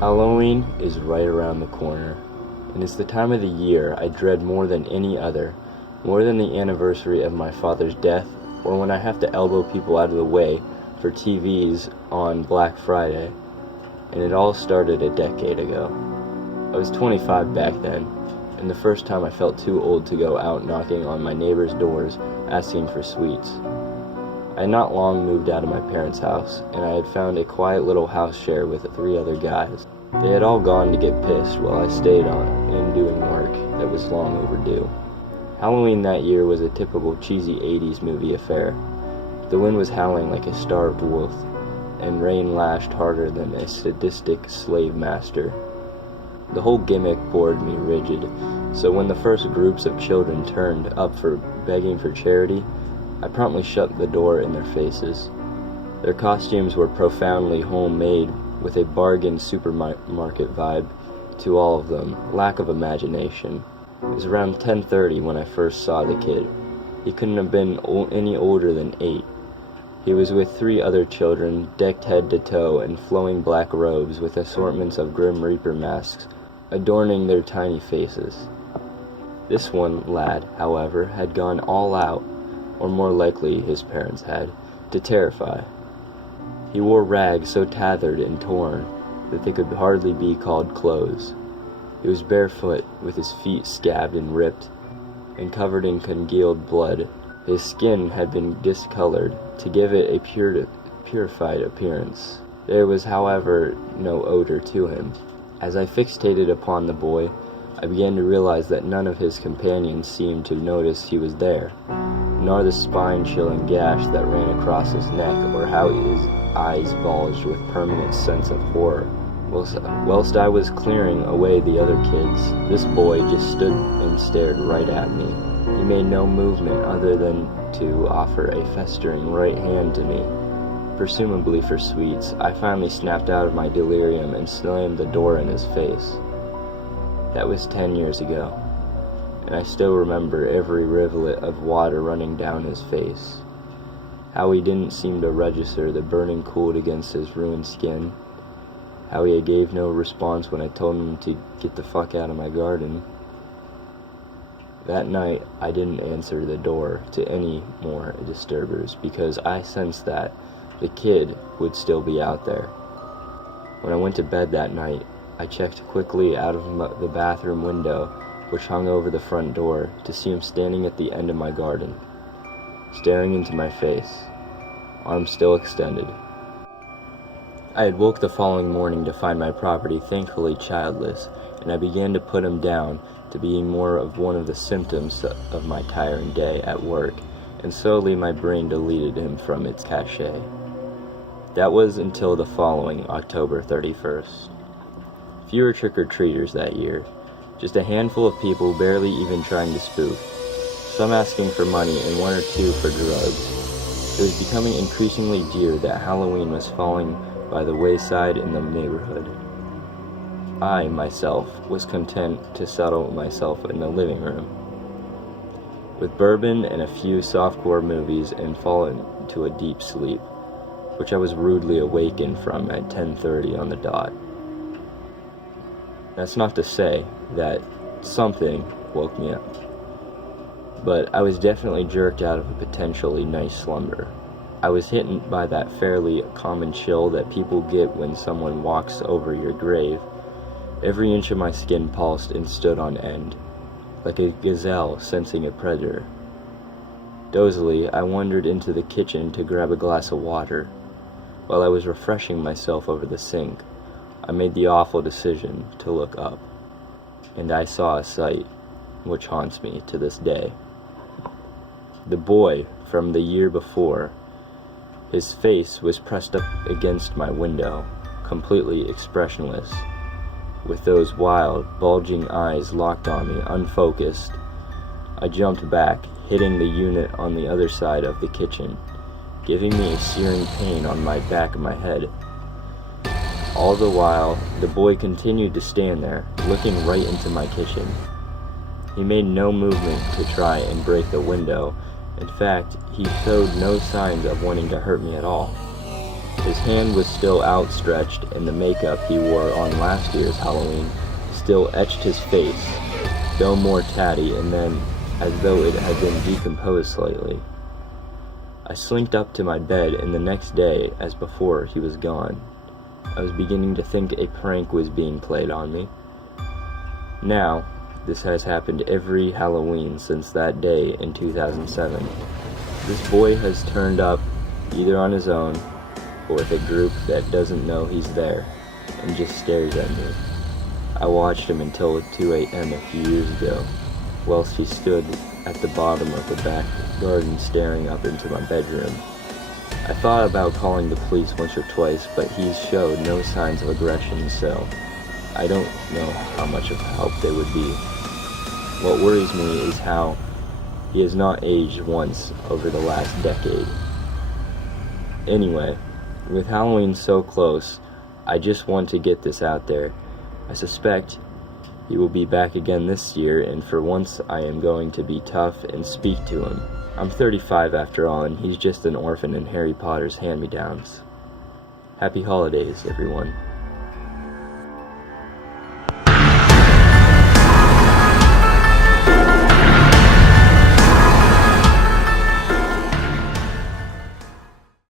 Halloween is right around the corner, and it's the time of the year I dread more than any other, more than the anniversary of my father's death, or when I have to elbow people out of the way for TVs on Black Friday. And it all started a decade ago. I was 25 back then, and the first time I felt too old to go out knocking on my neighbors' doors asking for sweets. I had not long moved out of my parents' house, and I had found a quiet little house share with 3 other guys. They had all gone to get pissed while I stayed on in doing work that was long overdue. Halloween that year was a typical cheesy 80s movie affair. The wind was howling like a starved wolf, and rain lashed harder than a sadistic slave master. The whole gimmick bored me rigid, so when the first groups of children turned up for begging for charity, I promptly shut the door in their faces. Their costumes were profoundly homemade, with a bargain supermarket vibe to all of them, lack of imagination. It was around 10:30 when I first saw the kid. He couldn't have been any older than 8. He was with 3 other children, decked head to toe in flowing black robes with assortments of Grim Reaper masks adorning their tiny faces. This one lad, however, had gone all out, or more likely his parents had, to terrify. He wore rags so tattered and torn that they could hardly be called clothes. He was barefoot, with his feet scabbed and ripped, and covered in congealed blood. His skin had been discolored to give it a purified appearance. There was, however, no odor to him. As I fixated upon the boy, I began to realize that none of his companions seemed to notice he was there, nor the spine-chilling gash that ran across his neck, or how his eyes bulged with permanent sense of horror. Whilst I was clearing away the other kids, this boy just stood and stared right at me. He made no movement other than to offer a festering right hand to me. Presumably for sweets, I finally snapped out of my delirium and slammed the door in his face. That was 10 years ago, and I still remember every rivulet of water running down his face. How he didn't seem to register the burning cold against his ruined skin. How he gave no response when I told him to get the fuck out of my garden. That night, I didn't answer the door to any more disturbers because I sensed that the kid would still be out there. When I went to bed that night, I checked quickly out of the bathroom window, which hung over the front door, to see him standing at the end of my garden, staring into my face, arms still extended. I had woke the following morning to find my property thankfully childless, and I began to put him down to being more of one of the symptoms of my tiring day at work, and slowly my brain deleted him from its cachet. That was until the following October 31st. Fewer trick-or-treaters that year, just a handful of people barely even trying to spook, some asking for money and 1 or 2 for drugs. It was becoming increasingly dear that Halloween was falling by the wayside in the neighborhood. I, myself, was content to settle myself in the living room, with bourbon and a few softcore movies, and fall into a deep sleep, which I was rudely awakened from at 10:30 on the dot. That's not to say that something woke me up, but I was definitely jerked out of a potentially nice slumber. I was hit by that fairly common chill that people get when someone walks over your grave. Every inch of my skin pulsed and stood on end, like a gazelle sensing a predator. Dozily, I wandered into the kitchen to grab a glass of water. While I was refreshing myself over the sink, I made the awful decision to look up, and I saw a sight which haunts me to this day. The boy from the year before. His face was pressed up against my window, completely expressionless, with those wild, bulging eyes locked on me, unfocused. I jumped back, hitting the unit on the other side of the kitchen, giving me a searing pain on my back of my head. All the while, the boy continued to stand there, looking right into my kitchen. He made no movement to try and break the window. In fact, he showed no signs of wanting to hurt me at all. His His hand was still outstretched, and the makeup he wore on last year's Halloween still etched his face, though more tatty, and then as though it had been decomposed slightly. I slinked up to my bed, and the next day, as before, he was gone. I was beginning to think a prank was being played on me. Now, this has happened every Halloween since that day in 2007. This boy has turned up either on his own or with a group that doesn't know he's there and just stares at me. I watched him until 2 a.m. a few years ago, whilst he stood at the bottom of the back garden staring up into my bedroom. I thought about calling the police once or twice, but he showed no signs of aggression, so I don't know how much of help they would be. What worries me is how he has not aged once over the last decade. Anyway, with Halloween so close, I just want to get this out there. I suspect he will be back again this year, and for once I am going to be tough and speak to him. I'm 35 after all, and he's just an orphan in Harry Potter's hand-me-downs. Happy holidays, everyone.